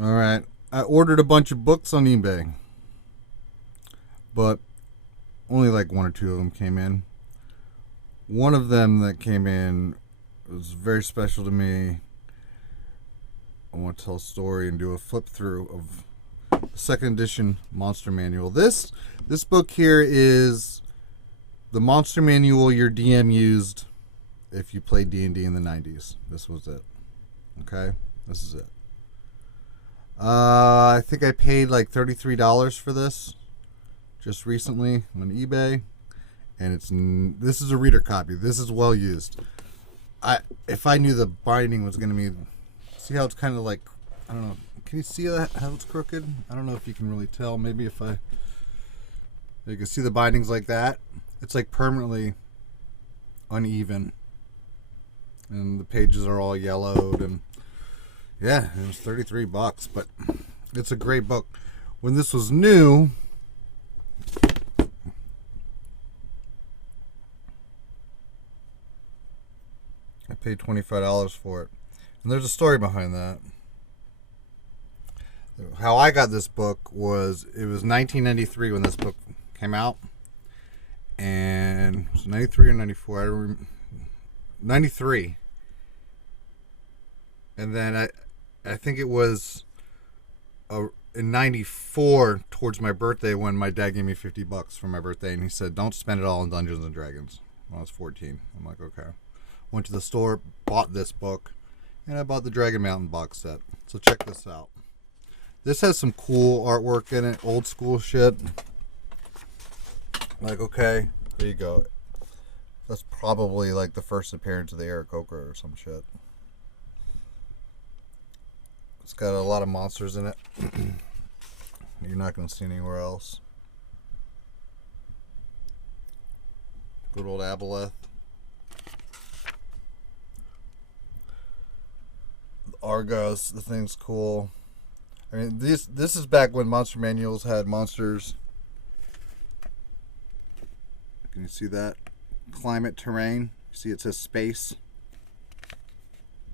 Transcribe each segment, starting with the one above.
All right. I ordered a bunch of books on eBay, but only like one or two of them came in. One of them that came in was very special to me. I want to tell a story and do a flip through of the second edition Monster Manual. This book here is the Monster Manual your DM used if you played D&D in the 90s. This was it. Okay? This is it. I think I paid like $33 for this just recently on eBay, and this is a reader copy. This is well used. If I knew the binding was going to be, see how it's kind of like, I don't know. Can you see how it's crooked? I don't know if you can really tell. Maybe if you can see the bindings like that. It's like permanently uneven, and the pages are all yellowed, and yeah, it was $33, but it's a great book. When this was new, I paid $25 for it. And there's a story behind that. How I got this book was, it was 1993 when this book came out. And it was 93 or 94, I don't remember. 93. And then I think it was in 94 towards my birthday when my dad gave me $50 for my birthday, and he said, don't spend it all on Dungeons and Dragons when I was 14. I'm like, okay. Went to the store, bought this book, and I bought the Dragon Mountain box set. So check this out. This has some cool artwork in it, old school shit. Like, okay, there you go. That's probably like the first appearance of the Eric Okra or some shit. It's got a lot of monsters in it. You're not going to see anywhere else. Good old Aboleth. Argos, the thing's cool. I mean, this is back when monster manuals had monsters. Can you see that? Climate, terrain. You see it says space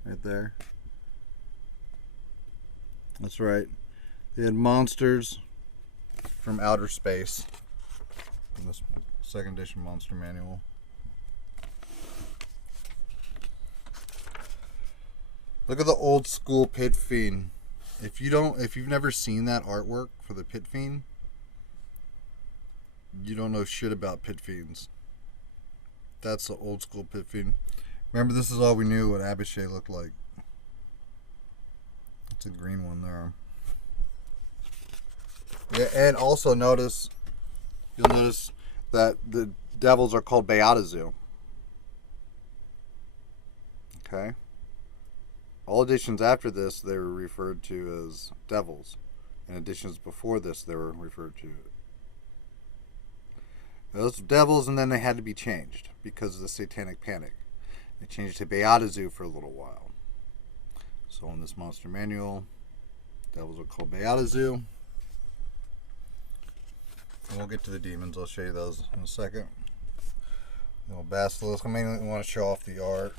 right there. That's right. They had monsters from outer space in this second edition monster manual. Look at the old school Pit Fiend. If you've never seen that artwork for the Pit Fiend, you don't know shit about Pit Fiends. That's the old school Pit Fiend. Remember, this is all we knew what Abishai looked like. It's a green one there. Yeah, and also you'll notice that the devils are called Beatazu. Okay? All editions after this, they were referred to as devils. And editions before this, they were referred to those devils, and then they had to be changed because of the Satanic Panic. They changed to Beatazu for a little while. So in this monster manual, devils are called Beatazu. And we'll get to the demons. I'll show you those in a second. Little basilisk. I mainly want to show off the art.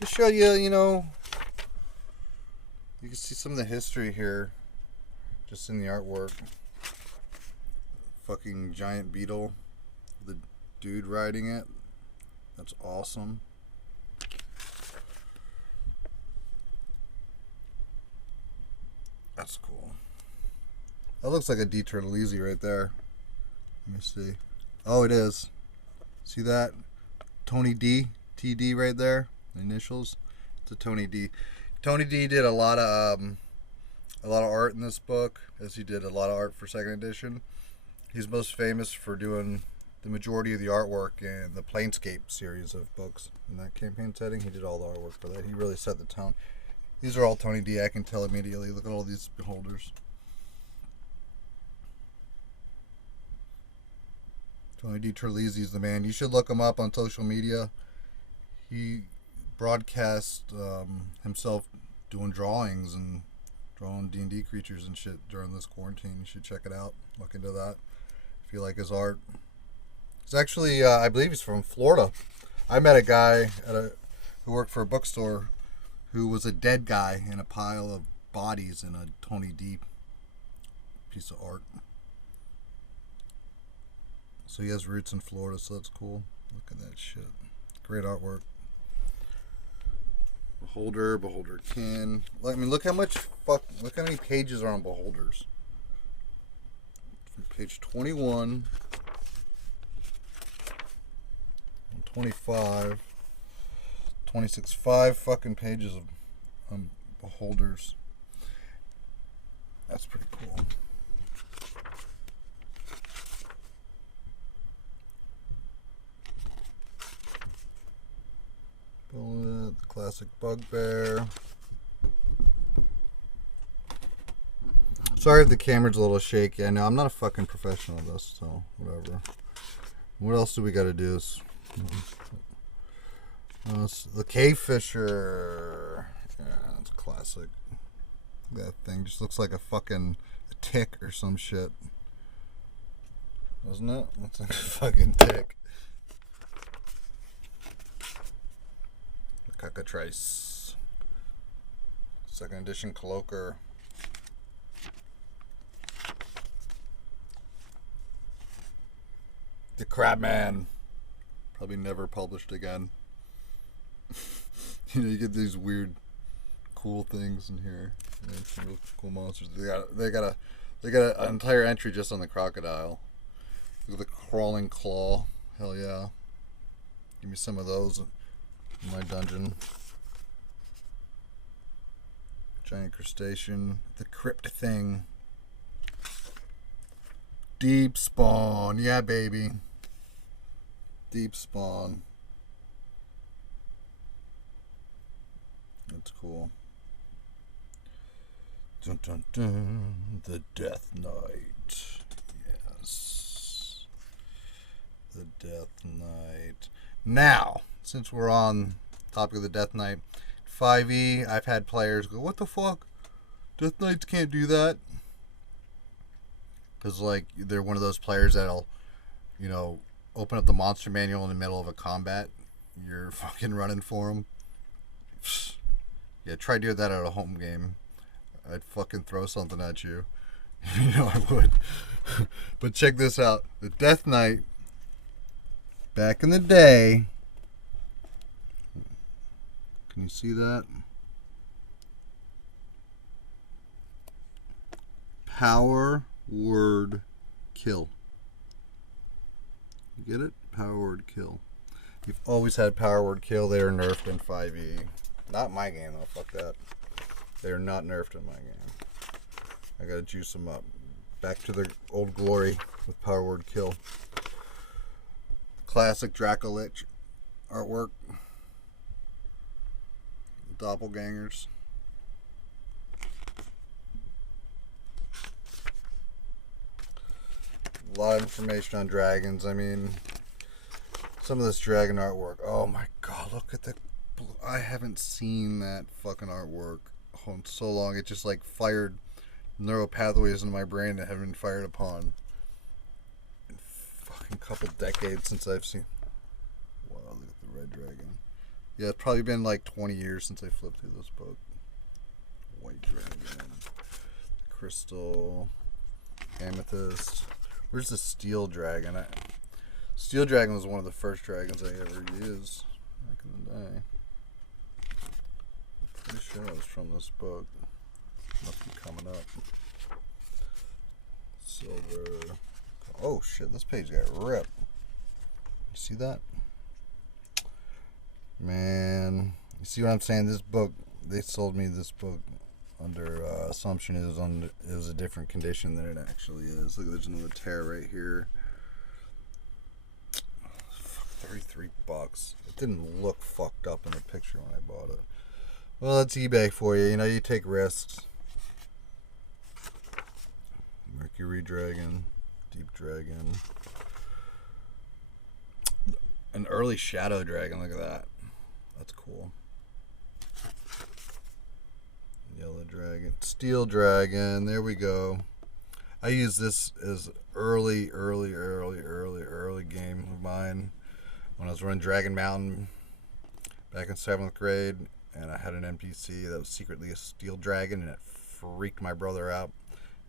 Just show you, you can see some of the history here just in the artwork. Fucking giant beetle. The dude riding it. That's awesome. That's cool. That looks like a D. Turtlesi right there. Let me see. Oh, it is. See that? Tony D. TD right there. The initials. It's a Tony D. Tony D did a lot of art in this book, as he did a lot of art for second edition. He's most famous for doing the majority of the artwork in the Planescape series of books. In that campaign setting, he did all the artwork for that. He really set the tone. These are all Tony D. I can tell immediately. Look at all these beholders. Tony D. Turtlesi is the man. You should look him up on social media. He broadcast himself doing drawings and drawing D&D creatures and shit during this quarantine. You should check it out. Look into that if you like his art. He's actually, I believe he's from Florida. I met a guy who worked for a bookstore who was a dead guy in a pile of bodies in a Tony D piece of art. So he has roots in Florida, so that's cool. Look at that shit. Great artwork. Beholder, Beholder Kin. I mean, look how many pages are on Beholders. From page 21, 25, 26, 5 fucking pages of Beholders. That's pretty cool. Bullet, the classic Bugbear. Sorry if the camera's a little shaky. I know I'm not a fucking professional at this, so whatever. What else do we got to do? The Cave Fisher. Yeah, that's classic. That thing just looks like a fucking tick or some shit. Doesn't it? Looks like a fucking tick. Cockatrice. Second edition Cloaker. The Crabman. Probably never published again. You know, you get these weird, cool things in here. Some real cool monsters. They got an entire entry just on the crocodile. Look at the crawling claw. Hell yeah. Give me some of those in my dungeon. Giant crustacean. The crypt thing. Deep spawn. Yeah, baby. Deep spawn. That's cool. Dun, dun, dun. The Death Knight. Yes. The Death Knight. Now, since we're on topic of the Death Knight, 5e, I've had players go, what the fuck? Death Knights can't do that. Because, like, they're one of those players that'll, you know, open up the monster manual in the middle of a combat. You're fucking running for them. Yeah, try doing that at a home game. I'd fucking throw something at you. You know I would. But check this out. The Death Knight, back in the day. Can you see that? Power word kill. You get it? Power word kill. You've always had power word kill. They are nerfed in 5e. Not my game though. Fuck that. They are not nerfed in my game. I gotta juice them up. Back to their old glory with power word kill. Classic Dracolich artwork. Doppelgangers. A lot of information on dragons. I mean, some of this dragon artwork. Oh my god, look at the... I haven't seen that fucking artwork in so long. It just like fired neural pathways into my brain that haven't been fired upon in fucking couple decades since I've seen... Wow, look at the red dragon. Yeah, it's probably been like 20 years since I flipped through this book. White dragon. Crystal. Amethyst. Where's the steel dragon? Steel dragon was one of the first dragons I ever used back in the day. I'm pretty sure it was from this book. Must be coming up. Silver. Oh shit, this page got ripped. You see that? Man, you see what I'm saying? This book, they sold me this book under assumption it was a different condition than it actually is. Look, there's another tear right here. 33 bucks. It didn't look fucked up in the picture when I bought it. Well, that's eBay for you. You know, you take risks. Mercury Dragon, Deep Dragon, an early Shadow Dragon. Look at that. That's cool. Yellow Dragon, Steel Dragon. There we go. I use this as early game of mine when I was running Dragon Mountain back in 7th grade, and I had an NPC that was secretly a Steel Dragon, and it freaked my brother out.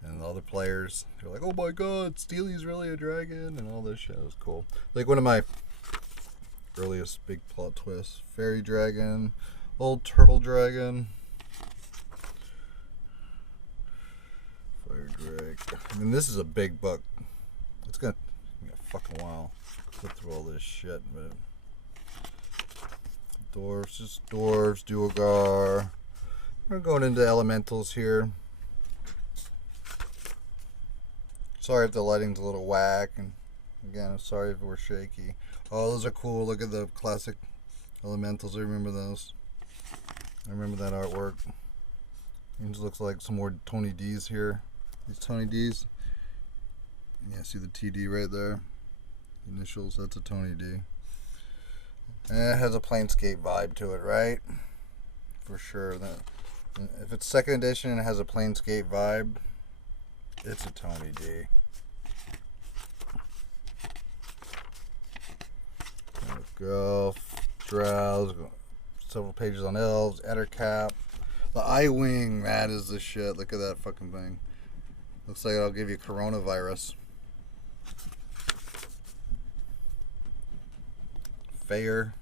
And the other players, they're like, oh my god, Steely's really a dragon, and all this shit. It was cool. Like one of my earliest big plot twists. Fairy dragon, old turtle dragon. Fire drake. I mean, this is a big book. It's gonna be a fucking while to get through all this shit, but dwarves, just dwarves, duergar. We're going into elementals here. Sorry if the lighting's a little whack, and again, I'm sorry if we're shaky. Oh, those are cool. Look at the classic elementals. I remember those. I remember that artwork. It just looks like some more Tony D's here. These Tony D's. Yeah, see the TD right there? Initials, that's a Tony D. And it has a Planescape vibe to it, right? For sure. If it's second edition and it has a Planescape vibe, it's a Tony D. Go, Drowse, several pages on elves, Ettercap. The I-Wing, that is the shit. Look at that fucking thing. Looks like it'll give you coronavirus. Fair.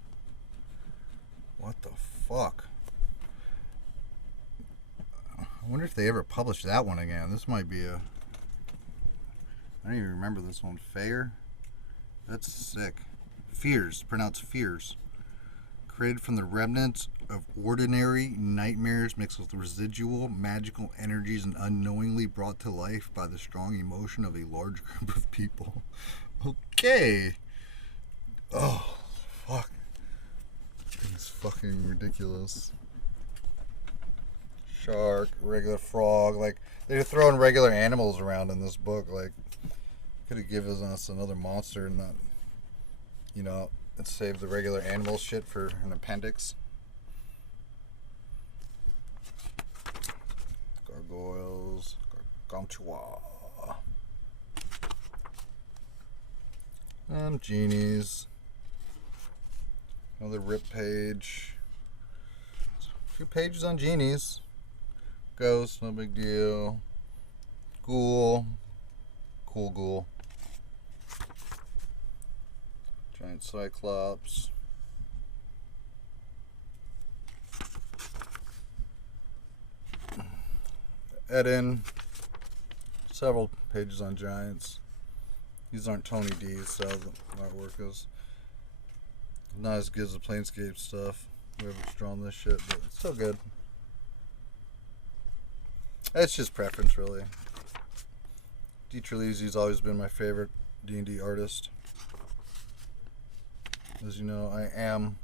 What the fuck? I wonder if they ever published that one again. This might be a... I don't even remember this one. Fair? That's sick. Fears, pronounced fears. Created from the remnants of ordinary nightmares mixed with residual magical energies and unknowingly brought to life by the strong emotion of a large group of people. Okay. Oh, fuck. It's fucking ridiculous. Shark, regular frog. Like, they're throwing regular animals around in this book. Like, could have given us another monster and not... You know, it saved the regular animal shit for an appendix. Gargoyles, Gargantua. Genies. Another rip page. A few pages on genies. Ghost, no big deal. Ghoul. Cool ghoul. Giant Cyclops. Eden. Several pages on giants. These aren't Tony D's, so the artwork is not as good as the Planescape stuff. Whoever's drawn this shit, but it's still good. It's just preference, really. Dietrich always been my favorite D&D artist. As you know, I am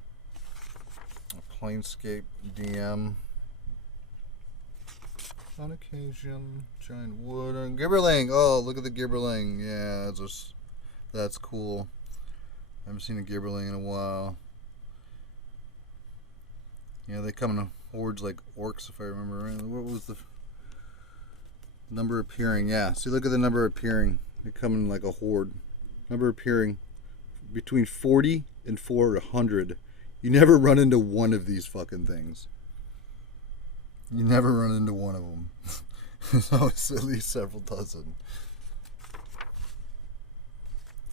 a Planescape DM. On occasion, giant wood and gibberling. Oh, look at the gibberling. Yeah, that's cool. I haven't seen a gibberling in a while. Yeah, they come in hordes like orcs, if I remember right. What was the number appearing? Yeah, see, look at the number appearing. They come in like a horde. Number appearing between 40 and 400. You never run into one of these fucking things. You never run into one of them. There's always at least several dozen.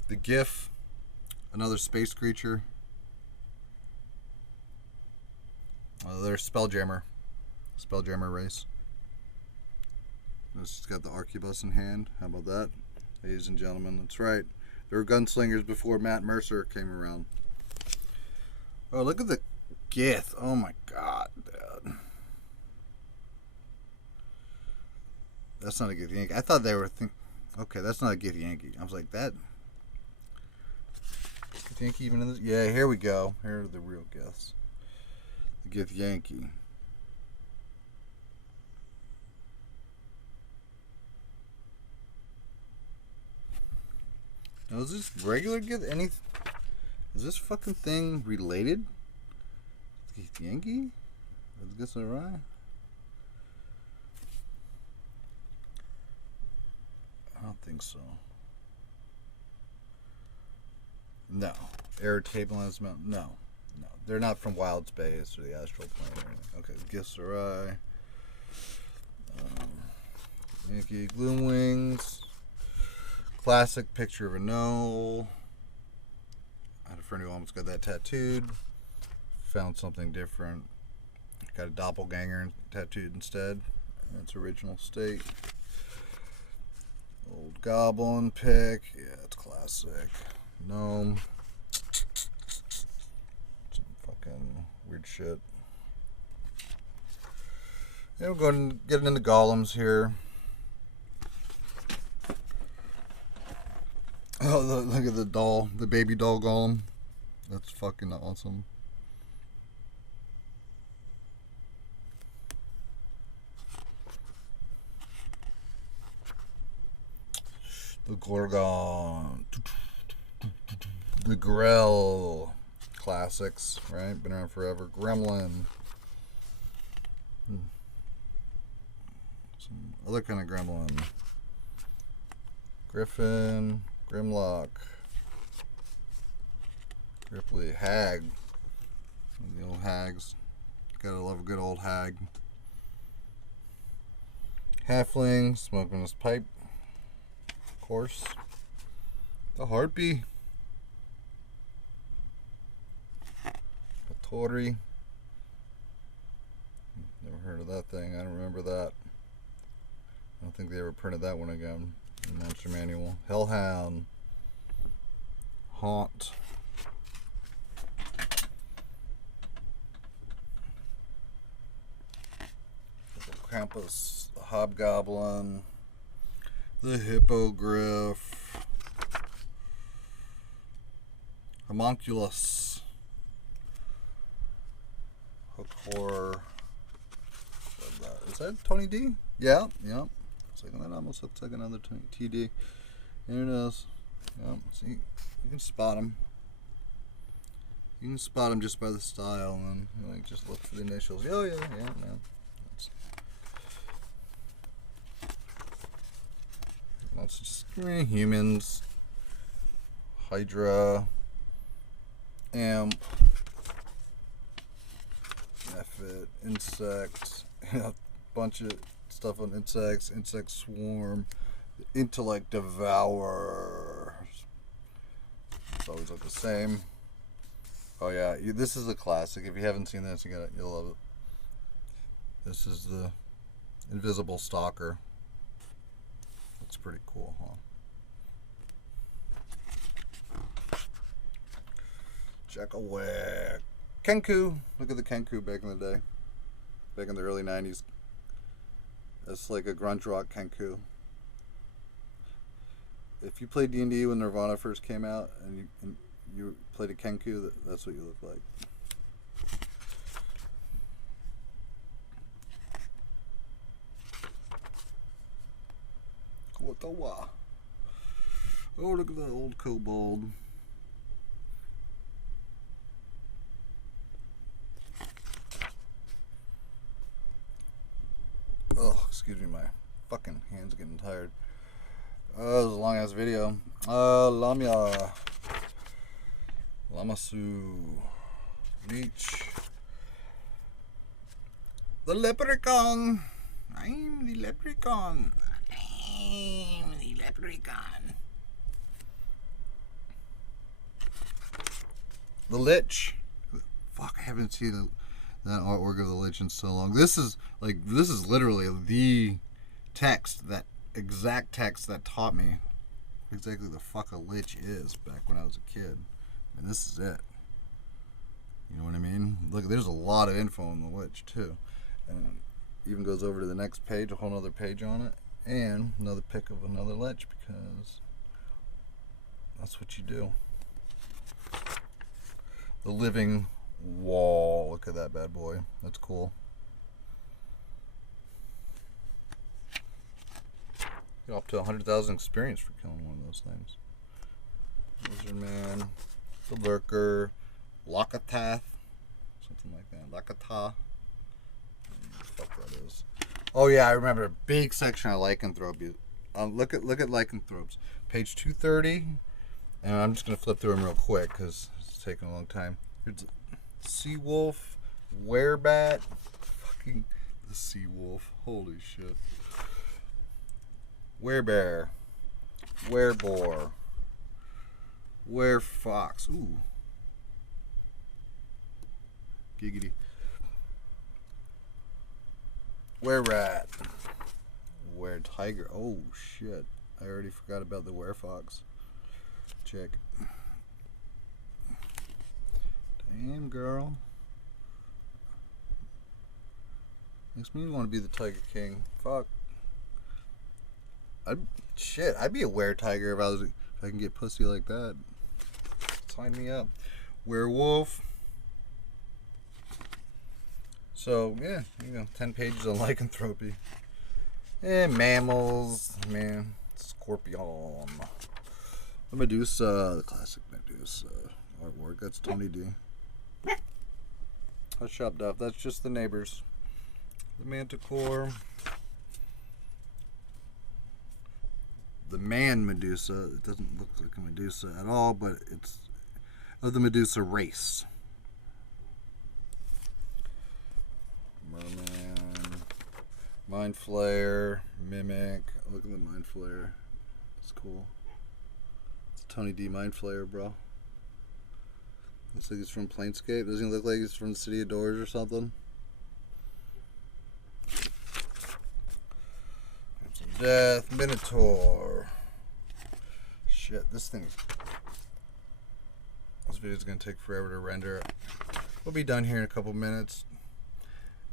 The GIF, another space creature. They're Spelljammer race. This has got the arquebus in hand. How about that, ladies and gentlemen? That's right. They were gunslingers before Matt Mercer came around. Oh, look at the Gith. Oh my god, dude. That's not a Gith Yankee. I thought they were okay, that's not a Gith Yankee. I was like, that Gith Yankee even in this? Yeah, here we go. Here are the real Giths. The Gith Yankee. Now, is this regular Gith? Is this fucking thing related? Gith Yankee? Is this alright? I don't think so. No. Air Table as Mountain. No. No. They're not from Wild Space or the Astral Plane or anything. Okay, Githzerai. Yankee Gloom Wings. Classic picture of a knoll. I had a friend who almost got that tattooed. Found something different. Got a doppelganger tattooed instead. That's original state. Old goblin pick. Yeah, it's classic. Gnome. Some fucking weird shit. Yeah, we're going getting into golems here. Oh, look at the doll, the baby doll golem. That's fucking awesome. The Gorgon. The Grell. Classics, right? Been around forever. Gremlin. Some other kind of gremlin. Griffin. Grimlock. Ripley. Hag. The old hags. Gotta love a good old hag. Halfling. Smoking his pipe. Of course. The Harpy. The Tori. Never heard of that thing. I don't remember that. I don't think they ever printed that one again. Monster Manual. Hellhound. Haunt. Krampus. The Hobgoblin. The Hippogriff. Homunculus. Hook Horror. Is that Tony D? Yeah. That almost looks like another TD. There it is. Yep. See, you can spot them. You can spot them just by the style, and like just look for the initials. Oh yeah, man. That's just humans. Hydra. Amp. Mephit. Insect. Bunch of stuff on insects. Insect Swarm. Intellect Devour. It's always look the same. Oh yeah, this is a classic. If you haven't seen this, you'll love it. This is the Invisible Stalker. That's pretty cool, huh? Jackaway. Kenku. Look at the Kenku back in the day. Back in the early 90s. That's like a grunge rock Kenku. If you played D&D when Nirvana first came out and you played a Kenku, that's what you look like. Watawa. Oh, look at that old kobold. Oh, excuse me, my fucking hand's getting tired. It was a long ass video. Lamia. Lamasu. Leech. The Leprechaun. I'm the Leprechaun. I'm the Leprechaun. The Lich. Fuck, I haven't seen that artwork of the Lich in so long. This is literally the text, that exact text that taught me exactly the fuck a Lich is back when I was a kid. And this is it. You know what I mean? Look, there's a lot of info on the Lich too. And it even goes over to the next page, a whole other page on it. And another pic of another Lich, because that's what you do. The Living Wall. Look at that bad boy. That's cool. Get up to 100,000 experience for killing one of those things. Lizard Man. The Lurker. Lakatath. Something like that. Lakata. What the fuck that is. Oh yeah, I remember a big section of lycanthrope. Look at lycanthropes. Page 230. And I'm just going to flip through them real quick because it's taking a long time. Here's Sea Wolf, Werebat, fucking the Sea Wolf. Holy shit. Werebear. Wereboar. Werefox. Ooh. Giggity. Wererat. Weretiger. Oh shit. I already forgot about the werefox. Check. Damn, girl. Makes me want to be the Tiger King. Fuck. I'd be a weretiger if I can get pussy like that. Sign me up. Werewolf. So yeah, 10 pages on lycanthropy. And mammals, man. Scorpion. The Medusa, the classic Medusa artwork. That's Tony D. I shopped up. That's just the neighbors. The Manticore. The man Medusa. It doesn't look like a Medusa at all, but it's of the Medusa race. Merman. Mind Flayer. Mimic. Look at the Mind Flayer. It's cool. It's Tony D Mind Flayer, bro. Looks like he's from Planescape. Doesn't he look like he's from the City of Doors or something? Death, Minotaur. Shit, this video's gonna take forever to render. We'll be done here in a couple minutes.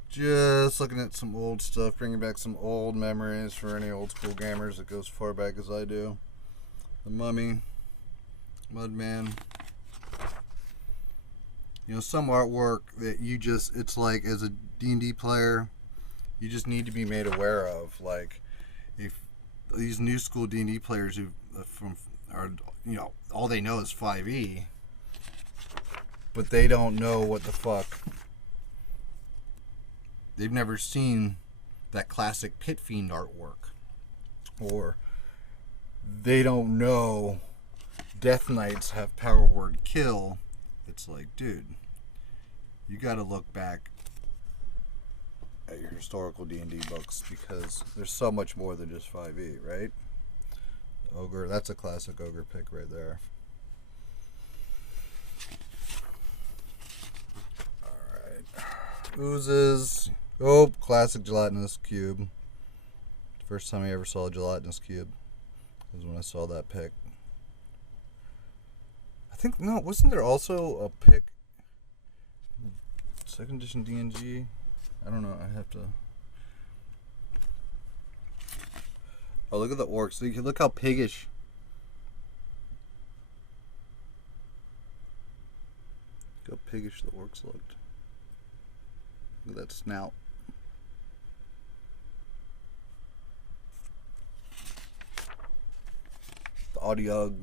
Just looking at some old stuff, bringing back some old memories for any old school gamers that goes far back as I do. The Mummy, Mudman. Some artwork that it's like, as a D&D player, you just need to be made aware of. Like, if these new school D&D players who all they know is 5e, but they don't know what the fuck. They've never seen that classic Pit Fiend artwork, or they don't know Death Knights have power word kill. It's like, dude, you got to look back at your historical D&D books, because there's so much more than just 5e, right? Ogre, that's a classic ogre pick right there. Alright. Oozes. Oh, classic gelatinous cube. First time I ever saw a gelatinous cube was when I saw that pick. I think, no, wasn't there also a pick? Second edition D&G? I don't know, I have to... Oh, look at the orcs. Look how piggish. Look how piggish the orcs looked. Look at that snout. The Audiog.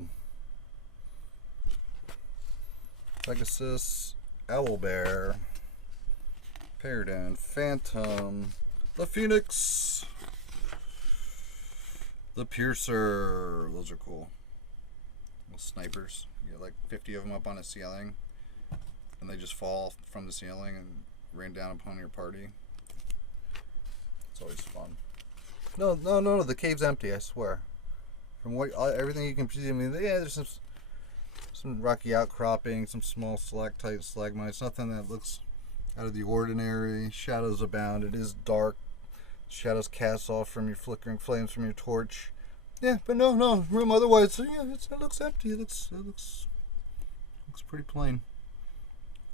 Pegasus. Owlbear. Paradin. Phantom. The Phoenix. The Piercer. Those are cool. Little snipers. You get like 50 of them up on a ceiling, and they just fall from the ceiling and rain down upon your party. It's always fun. No. The cave's empty, I swear. From what everything you can see, I mean, yeah, there's some rocky outcropping, some small stalactites, stalagmites. Nothing that looks out of the ordinary. Shadows abound. It is dark. Shadows cast off from your flickering flames from your torch. Yeah, but no room otherwise. So yeah, it looks empty. It looks pretty plain.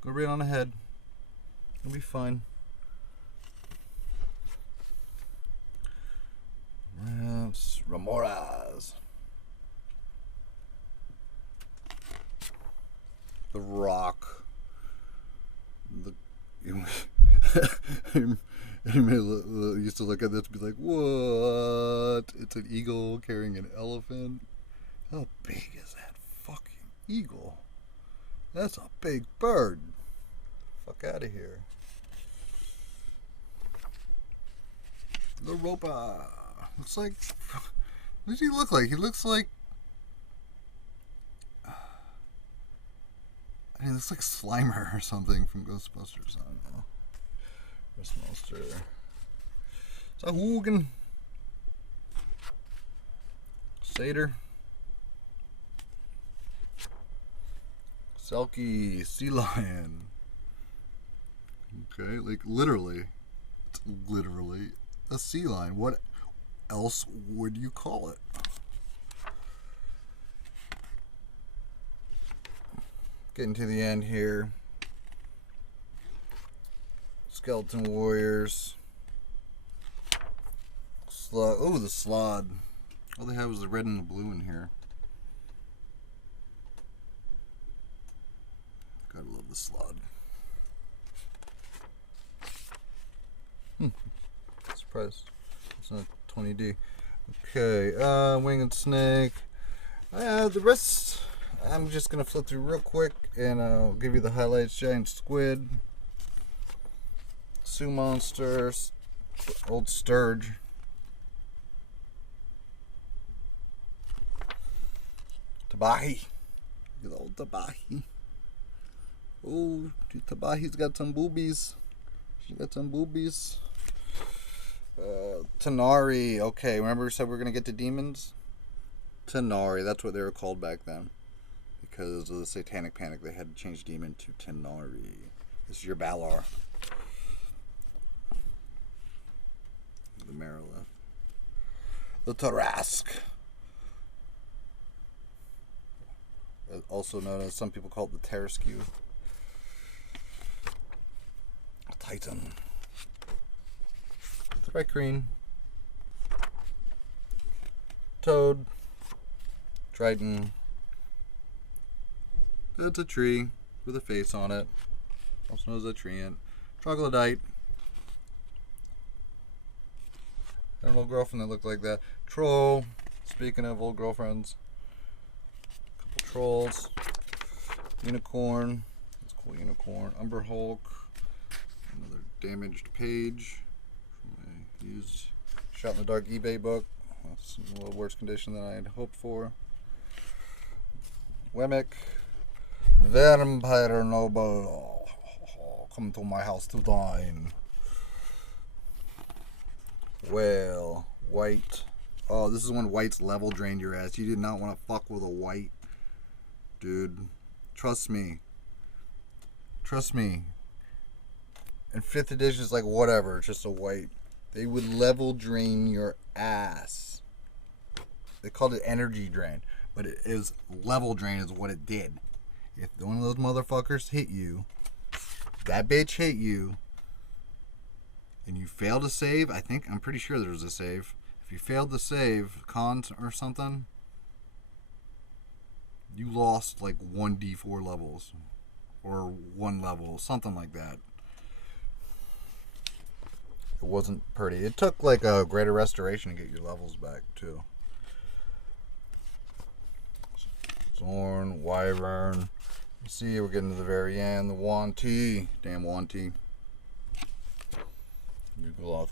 Go right on ahead. It'll be fine. It's Remoras. The Rock. You used to look at this and be like, what? It's an eagle carrying an elephant. How big is that fucking eagle? That's a big bird. Fuck out of here. The Ropa. Looks like... What does he look like? He looks like... He looks like Slimer or something from Ghostbusters. I don't know. Ghostbuster. It's a Hoogan. Satyr. Selkie, sea lion. Okay, like literally. It's literally a sea lion. What else would you call it? Getting to the end here. Skeleton warriors. Oh, the slod. All they have was the red and the blue in here. Gotta love the slod. Surprised it's not 20D. Okay, winged snake. The rest I'm just gonna flip through real quick and I'll give you the highlights. Giant squid, Sioux monster, old sturge, tabahi. Good old tabahi. Oh, tabahi's got some boobies. She got some boobies. Tanari. Okay, remember we said we were gonna get to demons? Tanari, that's what they were called back then. Because of the satanic panic, they had to change demon to Tanari. This is your Balar. The Marilith. The Tarask. Also known as, some people call it the Tarasque. Titan. Thrycreen. Toad. Triton. It's a tree with a face on it. Also known as a treant. Troglodyte. An old girlfriend that looked like that. Troll. Speaking of old girlfriends. Couple trolls. Unicorn. That's cool, unicorn. Umber Hulk. Another damaged page. From a used Shot in the Dark eBay book. That's in a little worse condition than I had hoped for. Wemmick. Vampire Noble. Come to my house to dine. Whale. White. Oh, this is when white's level drained your ass. You did not want to fuck with a white. Dude. Trust me. Trust me. And 5th edition is like whatever. It's just a white. They would level drain your ass. They called it energy drain. But it is level drain is what it did. If one of those motherfuckers hit you, that bitch hit you, and you failed to save, I'm pretty sure there was a save. If you failed to save, cons or something, you lost like 1d4 levels. Or 1 level, something like that. It wasn't pretty. It took like a greater restoration to get your levels back too. Zorn, Wyvern. You see, we're getting to the very end. The Wanty. Damn Wanty. Yugoloth.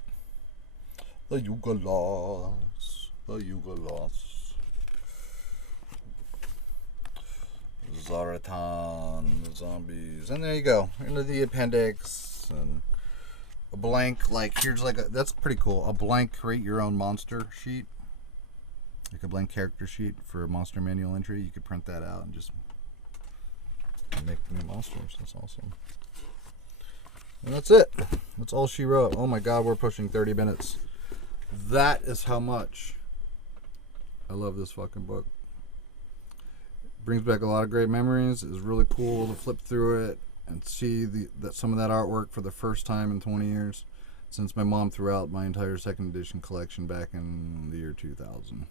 The Yugoloths. The Yugoloths. Zaratan. The zombies. And there you go. Into the appendix. And a blank, like, here's like a, that's pretty cool. A blank create your own monster sheet. Like a blank character sheet for a monster manual entry. You could print that out and just make new monsters. That's awesome. And that's it. That's all she wrote. Oh my god, we're pushing 30 minutes. That is how much I love this fucking book. Brings back a lot of great memories. It's really cool to flip through it and see that some of that artwork for the first time in 20 years since my mom threw out my entire 2nd edition collection back in the year 2000.